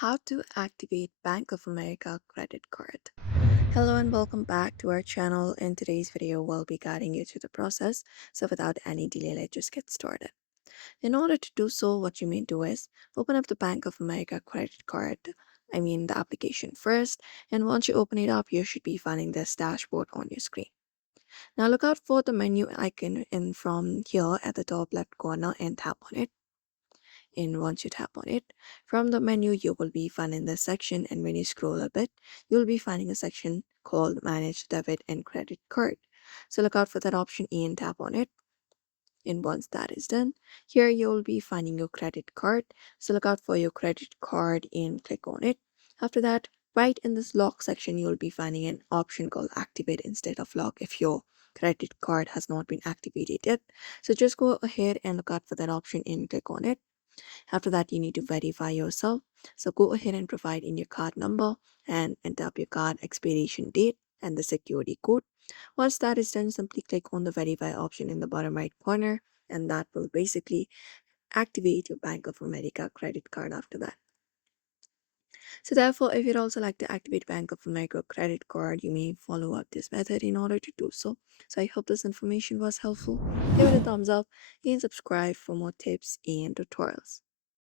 How to activate Bank of America credit card. Hello and welcome back to our channel. In today's video, we'll be guiding you through the process. So without any delay, let's just get started. In order to do so, what you may do is open up the Bank of America credit card, the application first. And once you open it up, you should be finding this dashboard on your screen. Now look out for the menu icon in from here at the top left corner and tap on it. And once you tap on it, from the menu you will be finding this section, and when you scroll a bit you'll be finding a section called manage debit and credit card. So look out for that option and tap on it. And once that is done, here you'll be finding your credit card. So look out for your credit card and click on it. After that, right in this lock section you'll be finding an option called activate instead of lock if your credit card has not been activated yet. So just go ahead and look out for that option and click on it. After that, you need to verify yourself. So go ahead and provide in your card number and enter up your card expiration date and the security code. Once that is done, simply click on the verify option in the bottom right corner, and that will basically activate your Bank of America credit card after that. So therefore, if you'd also like to activate Bank of America credit card, you may follow up this method in order to do so. So I hope this information was helpful. Give it a thumbs up and subscribe for more tips and tutorials.